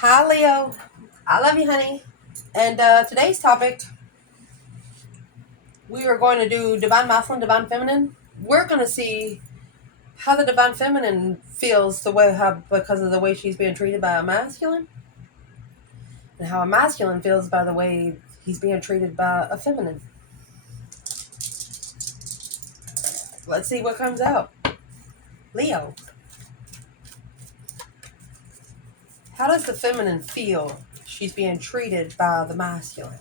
Hi, Leo. I love you, honey. And today's topic, we are going to do divine masculine, divine feminine. We're going to see how the divine feminine feels because of the way she's being treated by a masculine, and how a masculine feels by the way he's being treated by a feminine. Let's see what comes out. Leo, how does the feminine feel she's being treated by the masculine?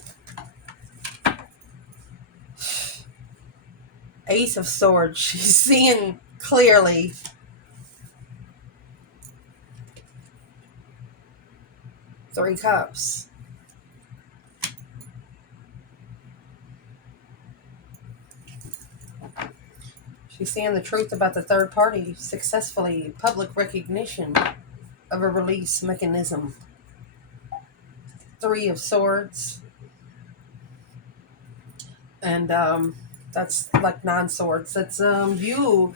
Ace of Swords. She's seeing clearly. Three Cups. She's seeing the truth about the third party successfully, public recognition of a release mechanism. Three of Swords. And that's like 9 swords. That's you.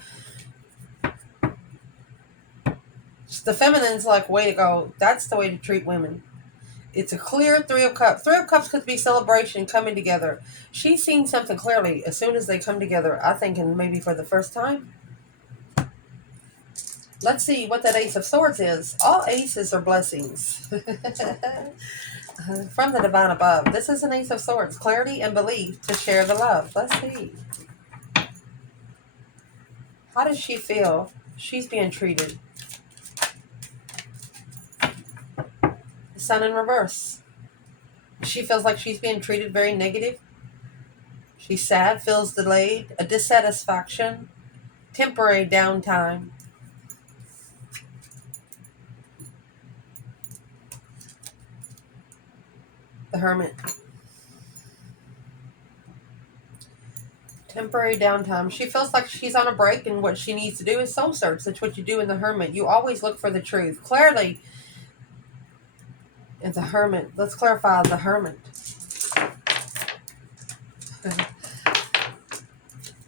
The feminine's like, way to go. That's the way to treat women. It's a clear Three of Cups. Three of Cups could be celebration, coming together. She's seen something clearly as soon as they come together, I think, and maybe for the first time. Let's see what that Ace of Swords is. All aces are blessings. From the divine above. This is an Ace of Swords. Clarity and belief to share the love. Let's see. How does she feel? She's being treated. The Sun in reverse. She feels like she's being treated very negative. She's sad, feels delayed, a dissatisfaction, temporary downtime. The Hermit. Temporary downtime. She feels like she's on a break, and what she needs to do is soul search. That's what you do in the Hermit. You always look for the truth. Clearly, in the Hermit. Let's clarify the Hermit.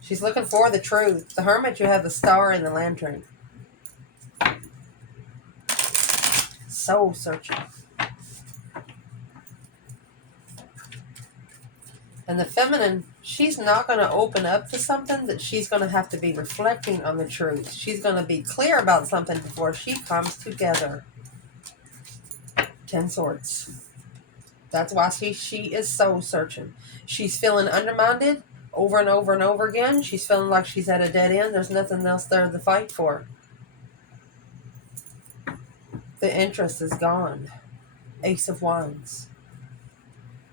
She's looking for the truth. The Hermit, you have the Star and the Lantern. Soul searching. And the Feminine, she's not going to open up to something that she's going to have to be reflecting on the truth. She's going to be clear about something before she comes together. 10 Swords. That's why she is soul searching. She's feeling undermined over and over and over again. She's feeling like she's at a dead end. There's nothing else there to fight for. The interest is gone. Ace of Wands.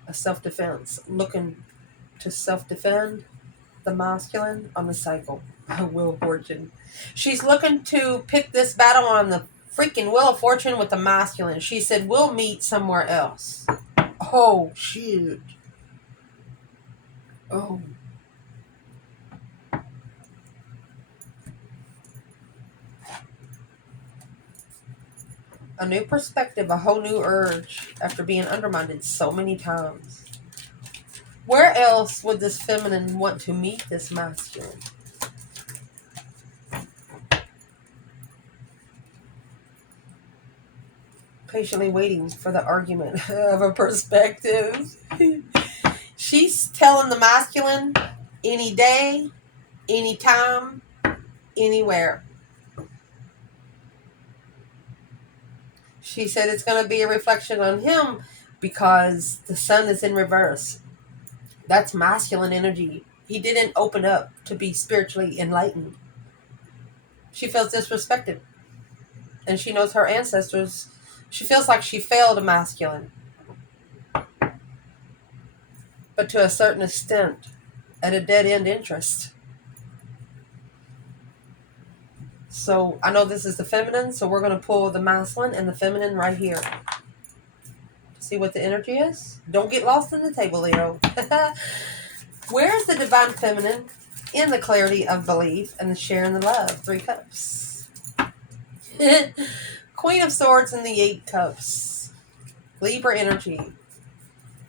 A self-defense. Looking to self-defend the masculine on the cycle. Wheel of Fortune. She's looking to pick this battle on the freaking Wheel of Fortune with the masculine. She said, we'll meet somewhere else. Oh, shoot. Oh. A new perspective, a whole new urge after being undermined so many times. Where else would this feminine want to meet this masculine? Patiently waiting for the argument of a perspective. She's telling the masculine, any day, any time, anywhere. She said it's going to be a reflection on him because the sun is in reverse. That's masculine energy. He didn't open up to be spiritually enlightened. She feels disrespected. And she knows her ancestors. She feels like she failed a masculine. But to a certain extent, at a dead-end interest. So I know this is the feminine, so we're going to pull the masculine and the feminine right here. See what the energy is? Don't get lost in the table, Leo. Where is the divine feminine in the clarity of belief and the sharing the love? 3 Cups. Queen of Swords and the 8 Cups. Libra energy.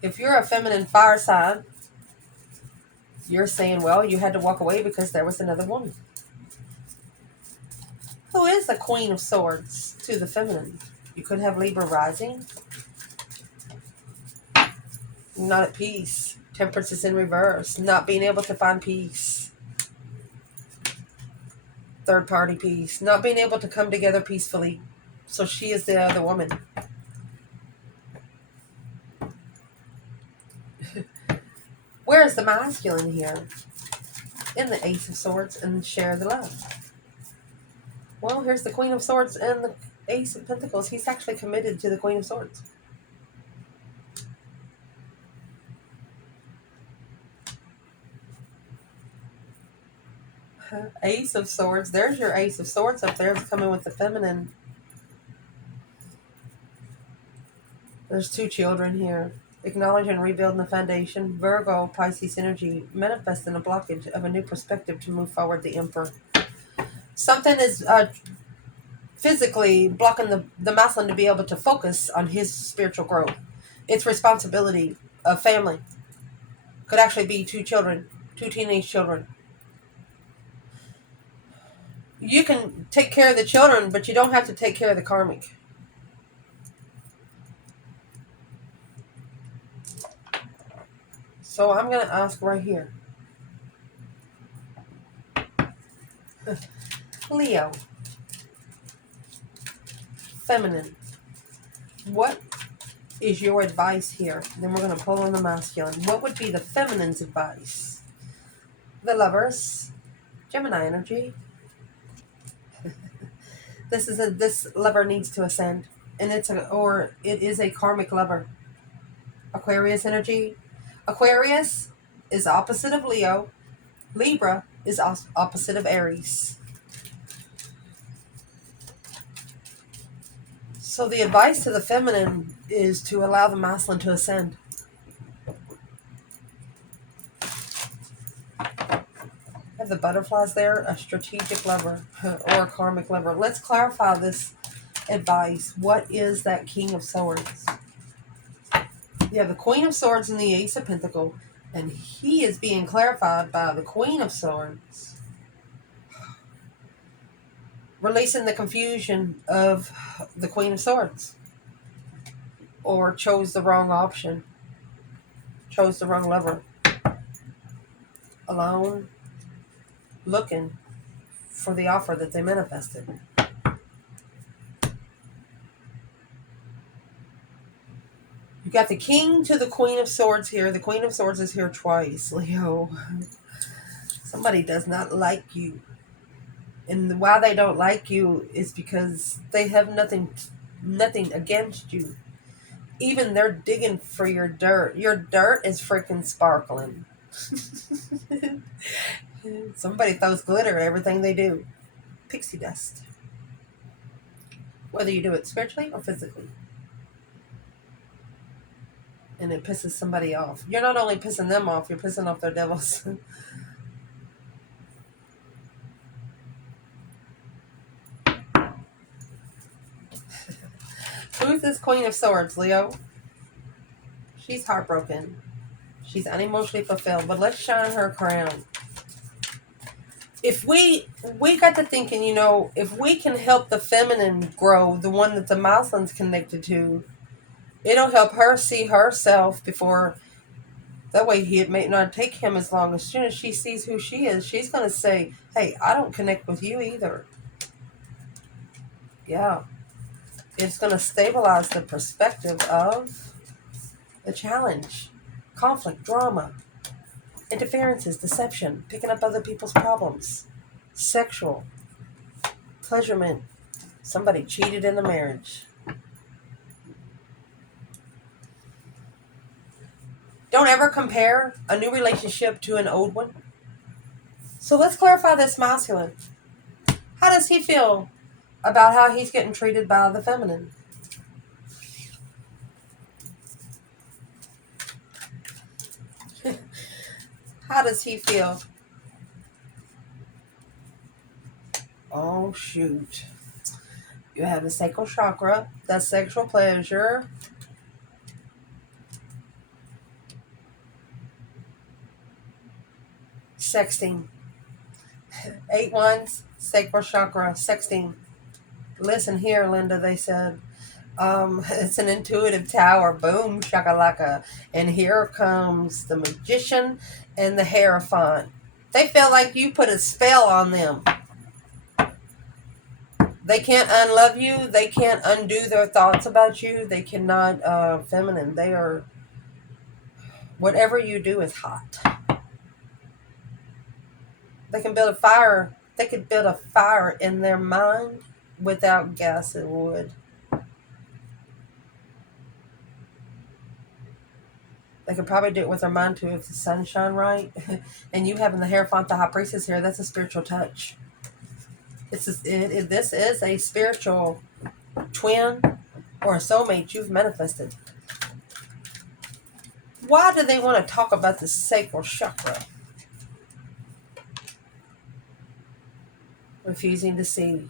If you're a feminine fire sign, you're saying, well, you had to walk away because there was another woman. Who is the Queen of Swords to the feminine? You could have Libra rising. Not at peace. Temperance is in reverse. Not being able to find peace. Third party peace. Not being able to come together peacefully. So she is the other woman. Where is the masculine here? In the Ace of Swords and share the love. Well, here's the Queen of Swords and the Ace of Pentacles. He's actually committed to the Queen of Swords. Ace of Swords. There's your Ace of Swords up there. It's coming with the feminine. There's 2 children here. Acknowledge and rebuilding the foundation. Virgo, Pisces energy. Manifesting a blockage of a new perspective to move forward. The Emperor. Something is physically blocking the masculine to be able to focus on his spiritual growth. It's responsibility of family. Could actually be 2 children. 2 teenage children. You can take care of the children, but you don't have to take care of the karmic. So I'm going to ask right here. Leo. Feminine. What is your advice here? Then we're going to pull on the masculine. What would be the feminine's advice? The Lovers. Gemini energy. This lover needs to ascend. And it is a karmic lover. Aquarius energy. Aquarius is opposite of Leo. Libra is opposite of Aries. So the advice to the feminine is to allow the masculine to ascend. Have the butterflies there, a strategic lover or a karmic lover. Let's clarify this advice. What is that King of Swords? You have the Queen of Swords and the Ace of Pentacles, and he is being clarified by the Queen of Swords. Releasing the confusion of the Queen of Swords. Or chose the wrong option. Chose the wrong lover. Alone. Looking for the offer that they manifested. You got the King to the Queen of Swords here. The Queen of Swords is here twice, Leo. Somebody does not like you. And why they don't like you is because they have nothing against you. Even they're digging for your dirt. Your dirt is freaking sparkling. Somebody throws glitter at everything they do. Pixie dust. Whether you do it spiritually or physically. And it pisses somebody off. You're not only pissing them off, you're pissing off their devils. Who's this Queen of Swords, Leo? She's heartbroken. She's unemotionally fulfilled. But let's shine her crown. If we got to thinking, if we can help the feminine grow, the one that the masculine's connected to, it'll help her see herself before. That way it may not take him as long. As soon as she sees who she is, she's going to say, hey, I don't connect with you either. Yeah. It's going to stabilize the perspective of the challenge, conflict, drama, interferences, deception, picking up other people's problems, sexual, pleasurement. Somebody cheated in the marriage. Don't ever compare a new relationship to an old one. So let's clarify this masculine. How does he feel about how he's getting treated by the feminine? How does he feel? Oh, shoot. You have the sacral chakra, that's sexual pleasure. Sexting. 8 wands, sacral chakra, sexting. Listen here, Linda, they said. It's an intuitive tower. Boom, shakalaka. And here comes the magician and the hierophant. They feel like you put a spell on them. They can't unlove you. They can't undo their thoughts about you. They cannot, feminine. They are, whatever you do is hot. They can build a fire. They could build a fire in their mind without gas and wood. They could probably do it with their mind too if the sun shine right. And you having the Hierophant, the High Priestess here, that's a spiritual touch. This is a spiritual twin or a soulmate you've manifested. Why do they want to talk about the sacral chakra? Refusing to see.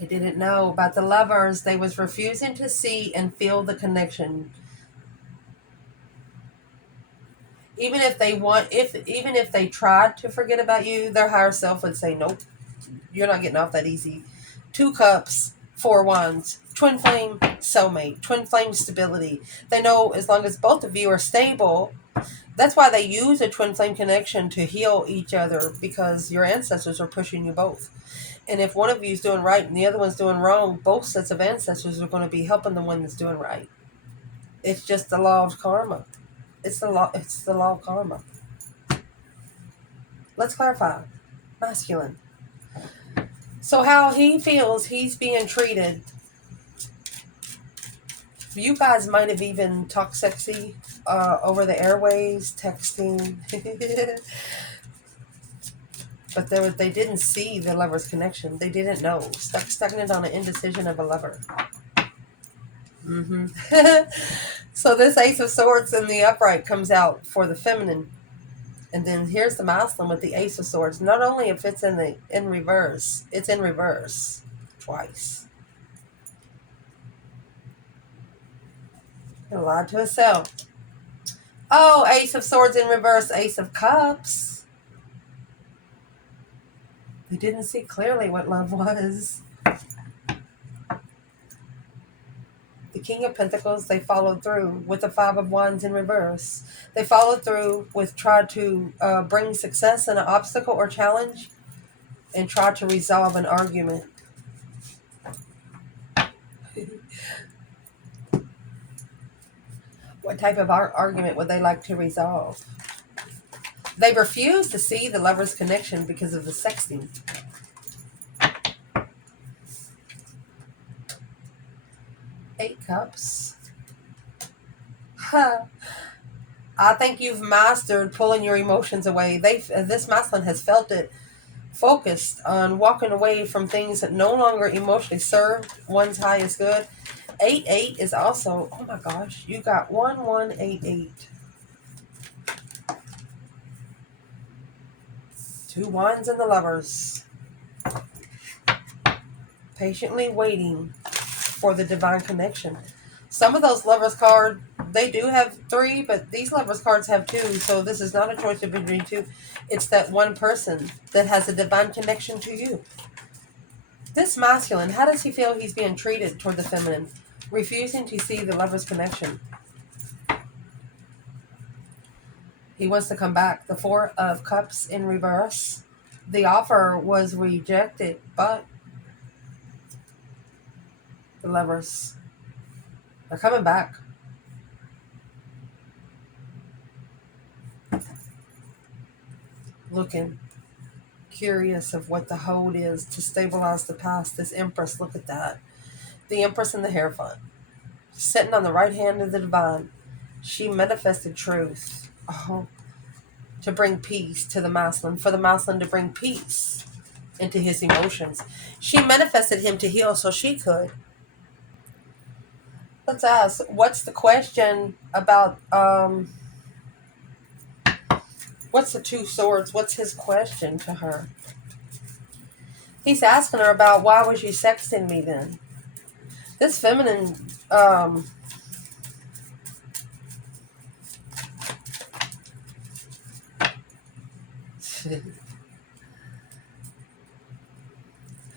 They didn't know about the lovers. They was refusing to see and feel the connection. Even if they tried to forget about you, their higher self would say, nope, you're not getting off that easy. 2 cups, 4 wands, twin flame soulmate, twin flame stability. They know as long as both of you are stable, that's why they use a twin flame connection to heal each other, because your ancestors are pushing you both. And if one of you is doing right and the other one's doing wrong, both sets of ancestors are going to be helping the one that's doing right. It's just the law of karma. It's the law of karma. Let's clarify. Masculine. So how he feels he's being treated. You guys might have even talked sexy over the airways, texting. But they didn't see the lover's connection. They didn't know. Stuck on an indecision of a lover. Mm-hmm. So this Ace of Swords in the upright comes out for the feminine. And then here's the masculine with the Ace of Swords. Not only if it's in reverse, it's in reverse twice. He lied to himself. Oh, Ace of Swords in reverse, Ace of Cups. They didn't see clearly what love was. The King of Pentacles, they followed through with the Five of Wands in reverse. They followed through with tried to bring success in an obstacle or challenge and tried to resolve an argument. What type of argument would they like to resolve? They refuse to see the lover's connection because of the sexting. Eight Cups. Huh. I think you've mastered pulling your emotions away. This masculine has felt it, focused on walking away from things that no longer emotionally serve one's highest good. 8-8 is also, oh my gosh, you got 1-1-8-8. 2 wands and the lovers. Patiently waiting for the divine connection. Some of those lovers cards, they do have 3, but these lovers cards have 2. So this is not a choice between 2. It's that one person that has a divine connection to you. This masculine, how does he feel he's being treated toward the feminine? Refusing to see the lover's connection. He wants to come back. The 4 of Cups in reverse. The offer was rejected, but the lovers are coming back. Looking curious of what the hold is to stabilize the past. This Empress, look at that. The Empress and the Hierophant. Sitting on the right hand of the divine. She manifested truth. Oh, to bring peace to the masculine. For the masculine to bring peace into his emotions. She manifested him to heal so she could. Let's ask, what's the question about, what's the 2 swords? What's his question to her? He's asking her about, why was you sexting me then? This feminine,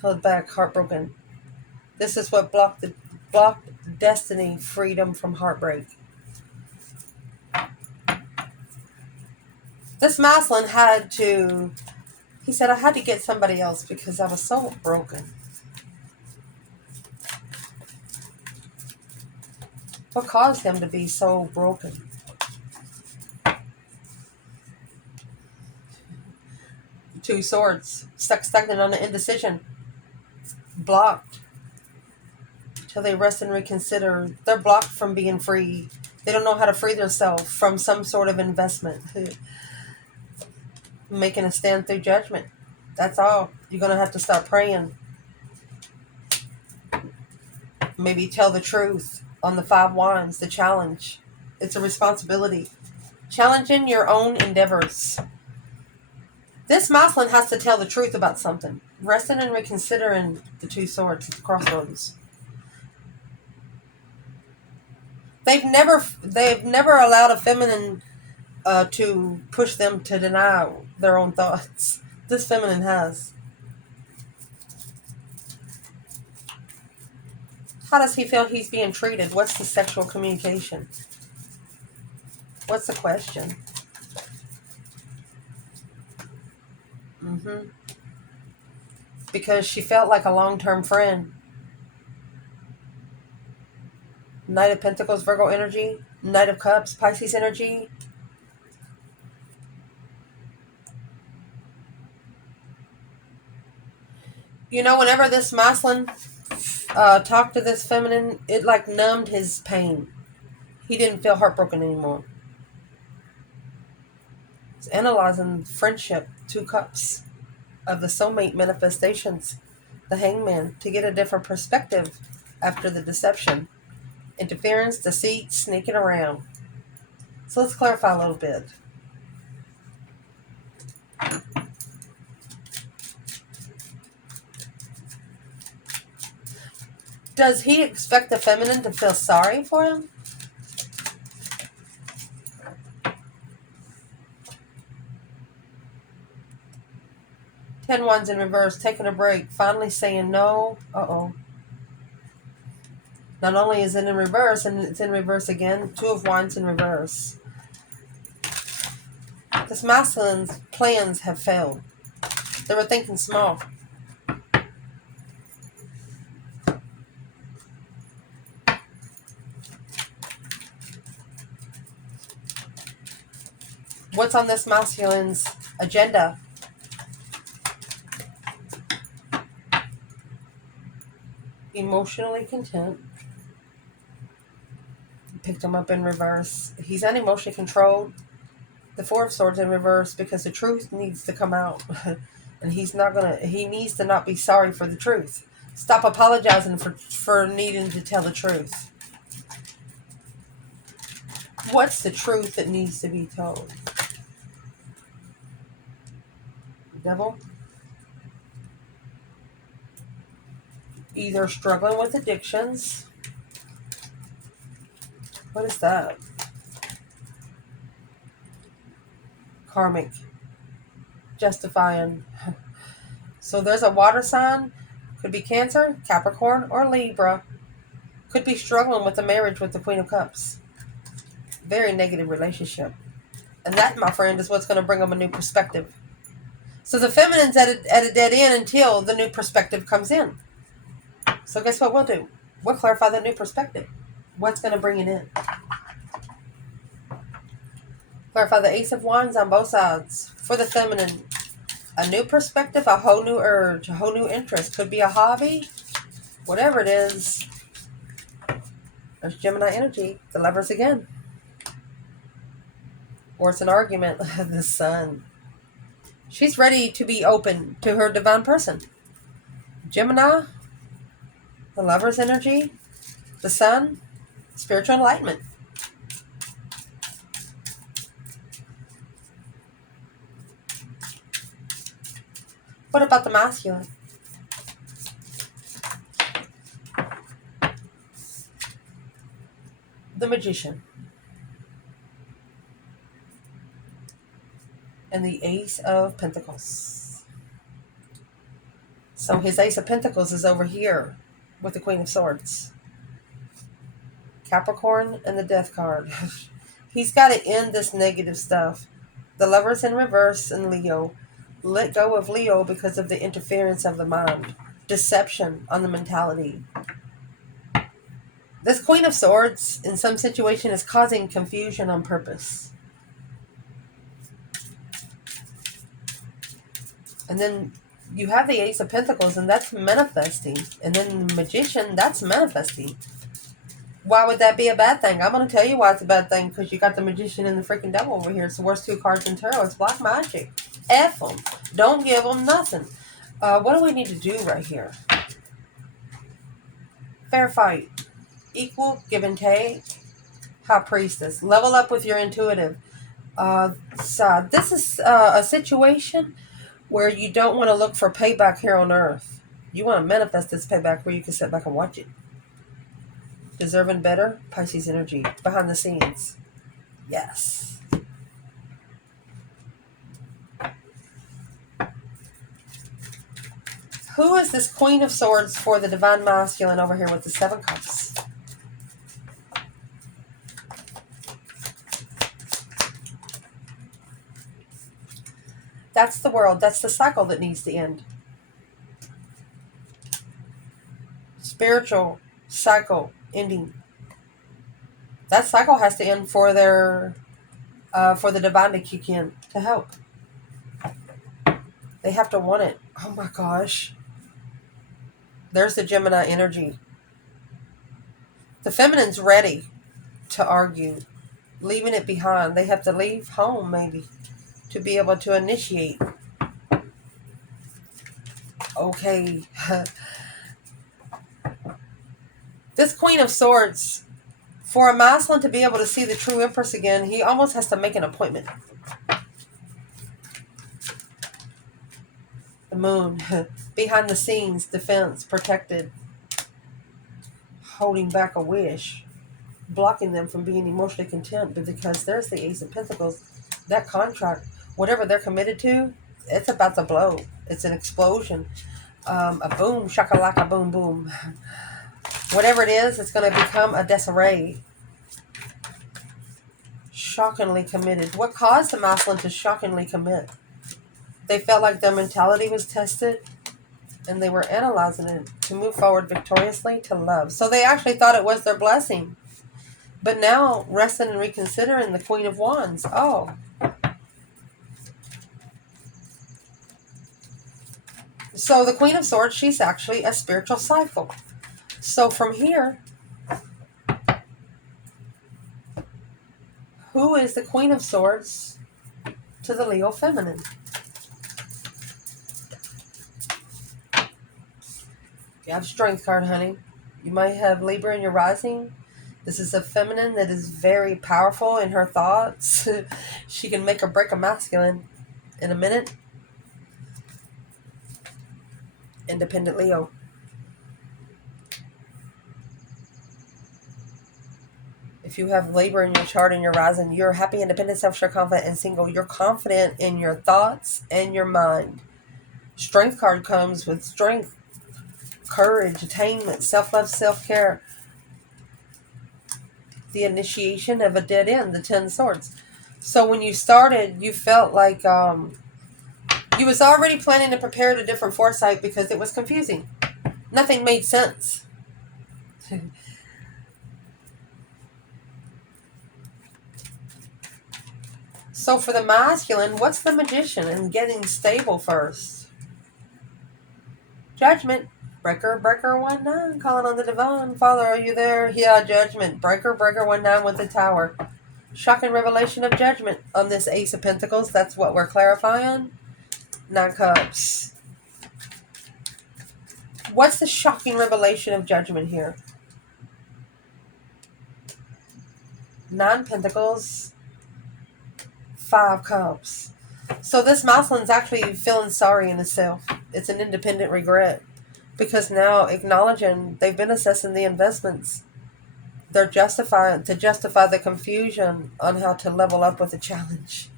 held back, heartbroken. This is what blocked destiny, freedom from heartbreak. This masculine he said, I had to get somebody else because I was so broken. What caused him to be so broken? Two swords, stagnant on the indecision, blocked till they rest and reconsider. They're blocked from being free. They don't know how to free themselves from some sort of investment. Making a stand through judgment. That's all. You're going to have to start praying. Maybe tell the truth on the 5 wands, the challenge. It's a responsibility. Challenging your own endeavors. This masculine has to tell the truth about something. Resting and reconsidering the 2 swords at the crossroads. They've never allowed a feminine to push them to deny their own thoughts. This feminine has. How does he feel he's being treated? What's the sexual communication? What's the question? Because she felt like a long-term friend. Knight of Pentacles, Virgo energy. Knight of Cups, Pisces energy. You know, whenever this masculine talked to this feminine, it like numbed his pain. He didn't feel heartbroken anymore. He's analyzing friendship, 2 cups of the soulmate manifestations, the hangman, to get a different perspective after the deception. Interference, deceit, sneaking around. So let's clarify a little bit. Does he expect the feminine to feel sorry for him? Ten wands in reverse, taking a break, finally saying no. Uh-oh. Not only is it in reverse, and it's in reverse again, 2 of wands in reverse. This masculine's plans have failed. They were thinking small. What's on this masculine's agenda? Emotionally content. Picked him up in reverse. He's unemotionally controlled. The 4 of swords in reverse because the truth needs to come out. And he needs to not be sorry for the truth. Stop apologizing for needing to tell the truth. What's the truth that needs to be told? Devil? Either struggling with addictions. What is that? Karmic. Justifying. So there's a water sign. Could be Cancer, Capricorn, or Libra. Could be struggling with a marriage with the Queen of Cups. Very negative relationship. And that, my friend, is what's going to bring them a new perspective. So the feminine's at a dead end until the new perspective comes in. So guess what we'll do? We'll clarify that new perspective. What's going to bring it in? Clarify the Ace of Wands on both sides. For the feminine, a new perspective, a whole new urge, a whole new interest. Could be a hobby, whatever it is. There's Gemini energy, the Lovers again. Or it's an argument, the Sun. She's ready to be open to her divine person. Gemini, the Lover's energy, the Sun, spiritual enlightenment. What about the masculine? The Magician. And the Ace of Pentacles. So his Ace of Pentacles is over here with the Queen of Swords. Capricorn and the Death card. He's got to end this negative stuff. The Lover's in reverse in Leo. Let go of Leo because of the interference of the mind. Deception on the mentality. This Queen of Swords in some situation is causing confusion on purpose. And then you have the Ace of Pentacles, and that's manifesting. And then the Magician, that's manifesting. Why would that be a bad thing? I'm going to tell you why it's a bad thing. Because you got the Magician and the freaking Devil over here. It's the worst two cards in Tarot. It's black magic. F them. Don't give them nothing. What do we need to do right here? Fair fight. Equal, give and take. High Priestess. Level up with your intuitive. So this is a situation where you don't want to look for payback here on earth. You want to manifest this payback where you can sit back and watch it. Deserving better, Pisces energy. Behind the scenes. Yes. Who is this Queen of Swords for the Divine Masculine over here with the Seven Cups? That's the world. That's the cycle that needs to end. Spiritual cycle ending. That cycle has to end for their for the divine to kick in to help. They have to want it. Oh my gosh. There's the Gemini energy. The feminine's ready to argue, leaving it behind. They have to leave home maybe to be able to initiate. Okay. This Queen of Swords, for a masculine to be able to see the true Empress again, he almost has to make an appointment. The Moon, behind the scenes, defense, protected, holding back a wish, blocking them from being emotionally content, but because there's the Ace of Pentacles, that contract, whatever they're committed to, it's about to blow. It's an explosion. A boom, shakalaka, boom, boom. Whatever it is, it's going to become a disarray. Shockingly committed. What caused the masculine to shockingly commit? They felt like their mentality was tested, and they were analyzing it to move forward victoriously to love. So they actually thought it was their blessing. But now, resting and reconsidering, the Queen of Wands. Oh. So the Queen of Swords, she's actually a spiritual cycle. So from here, who is the Queen of Swords to the Leo feminine? You have Strength card, honey. You might have Libra in your rising. This is a feminine that is very powerful in her thoughts. She can make or break a masculine in a minute. Independent Leo. If you have Libra in your chart and your rising, you're happy, independent, self-sure, confident, and single. You're confident in your thoughts and your mind. Strength card comes with strength, courage, attainment, self-love, self-care. The initiation of a dead end, the 10 swords. So when you started, you felt like you was already planning to prepare a different foresight because it was confusing. Nothing made sense. So for the masculine, what's the Magician and getting stable first? Judgment. Breaker, breaker, 1-9. Calling on the divine. Father, are you there? Yeah, judgment. Breaker, breaker, 1-9 with the tower. Shocking revelation of judgment on this Ace of Pentacles. That's what we're clarifying. 9 Cups. What's the shocking revelation of judgment here? 9 Pentacles. 5 Cups. So this masculine's actually feeling sorry in itself. It's an independent regret. Because now acknowledging they've been assessing the investments. They're to justify the confusion on how to level up with the challenge.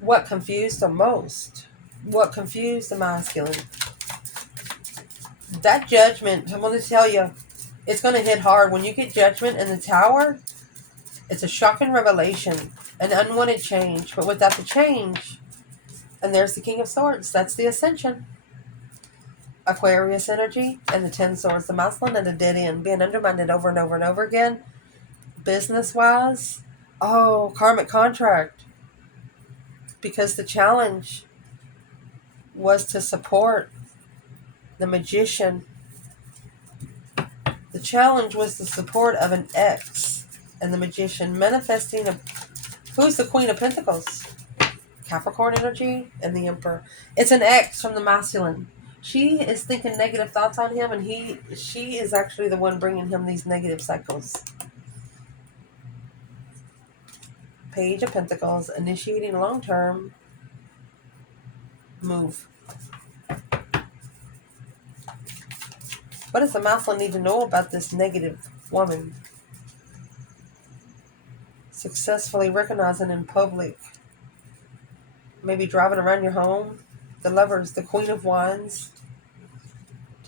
What confused them most? What confused the masculine? That judgment, I'm going to tell you, it's going to hit hard. When you get judgment in the tower, it's a shocking revelation, an unwanted change. But without the change, and there's the King of Swords, that's the ascension. Aquarius energy and the 10 swords, the masculine and the dead end, being undermined over and over and over again. Business-wise, oh, karmic contract. Because the challenge was to support the magician. The challenge was the support of an ex and the magician manifesting who's the Queen of Pentacles? Capricorn energy and the Emperor. It's an ex from the masculine. She is thinking negative thoughts on him, and she is actually the one bringing him these negative cycles. Page of Pentacles, initiating long-term move. What does the masculine need to know about this negative woman? Successfully recognizing in public. Maybe driving around your home. The Lovers, the Queen of Wands.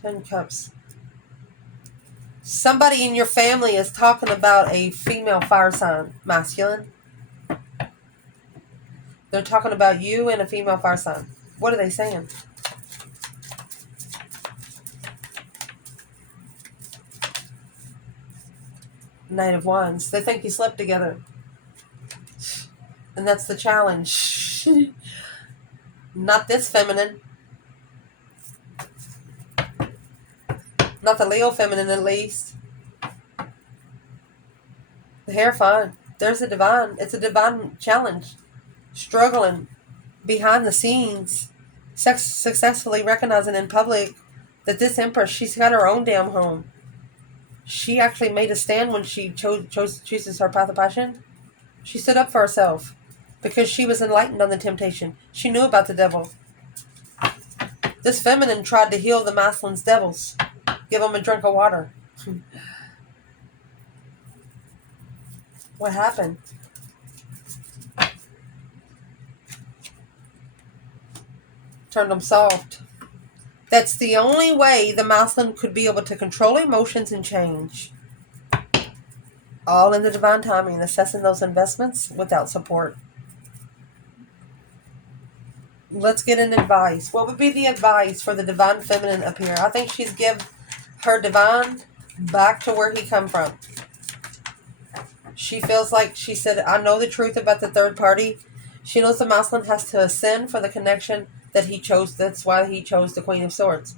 10 Cups. Somebody in your family is talking about a female fire sign, masculine. They're talking about you and a female fire sign. What are they saying? Knight of Wands. They think you slept together. And that's the challenge. Not this feminine. Not the Leo feminine, at least. The hair, fine. There's a divine. It's a divine challenge. Struggling behind the scenes. Successfully recognizing in public that this Empress, she's got her own damn home. She actually made a stand when she chooses her path of passion. She stood up for herself because she was enlightened on the temptation. She knew about the devil. This feminine tried to heal the masculine's devils. Give them a drink of water. What happened? Turned them soft. That's the only way the masculine could be able to control emotions and change. All in the divine timing, assessing those investments without support. Let's get an advice. What would be the advice for the divine feminine up here? I think she's give her divine back to where he come from. She feels like she said, I know the truth about the third party. She knows the masculine has to ascend for the connection that he chose. That's why he chose the Queen of Swords.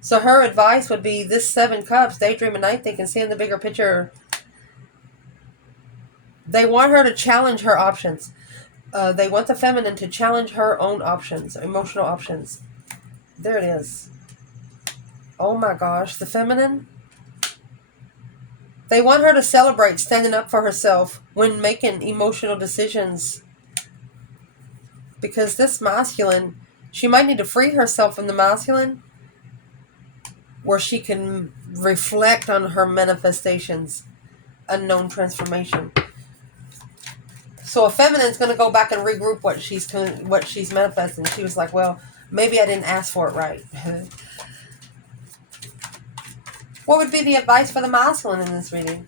So her advice would be this 7 Cups, daydream at night, thinking, seeing the bigger picture. They want her to challenge her options. They want the feminine to challenge her own options, emotional options. There it is. Oh my gosh, the feminine. They want her to celebrate standing up for herself when making emotional decisions. Because this masculine, she might need to free herself from the masculine where she can reflect on her manifestations, unknown transformation. So a feminine's going to go back and regroup what she's manifesting. She was like, well, maybe I didn't ask for it right. What would be the advice for the masculine in this reading?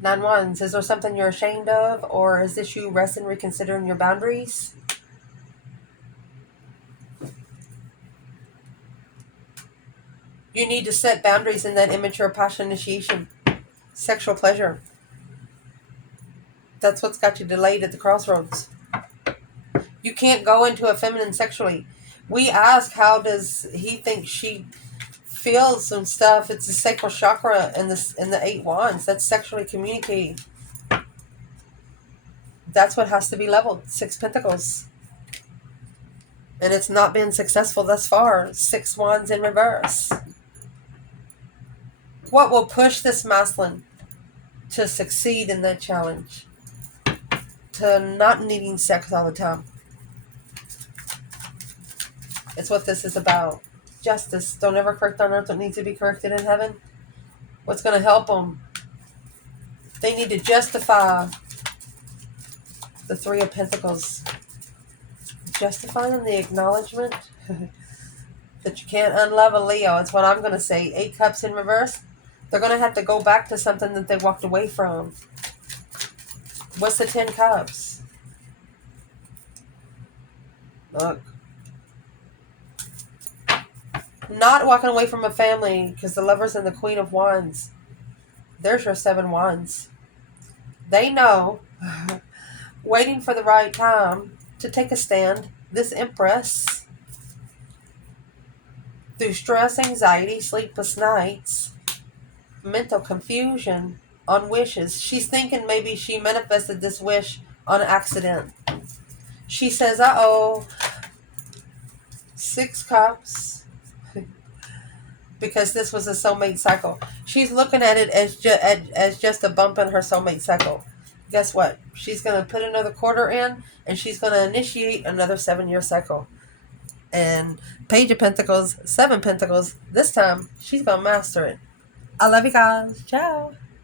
9 Wands. Is there something you're ashamed of? Or is this you resting, reconsidering your boundaries? You need to set boundaries in that immature passion initiation. Sexual pleasure. That's what's got you delayed at the crossroads. You can't go into a feminine sexually. We ask, how does he think she feels and stuff? It's the sacral chakra and the 8 Wands. That's sexually communicating. That's what has to be leveled. 6 Pentacles. And it's not been successful thus far. 6 Wands in reverse. What will push this masculine to succeed in that challenge? To not needing sex all the time. It's what this is about. Justice. Don't ever correct on earth what needs to be corrected in heaven. What's going to help them? They need to justify the 3 of Pentacles. Justifying the acknowledgement that you can't unlove a Leo. It's what I'm going to say. 8 Cups in reverse. They're going to have to go back to something that they walked away from. What's the 10 Cups? Look. Not walking away from a family, because the Lovers and the Queen of Wands. There's your 7 Wands. They know, waiting for the right time to take a stand. This Empress, through stress, anxiety, sleepless nights, mental confusion, on wishes. She's thinking maybe she manifested this wish on accident. She says, uh-oh, 6 Cups, because this was a soulmate cycle. She's looking at it as just a bump in her soulmate cycle. Guess what? She's going to put another quarter in, and she's going to initiate another 7-year cycle. And Page of Pentacles, 7 Pentacles, this time she's going to master it. I love you guys. Ciao.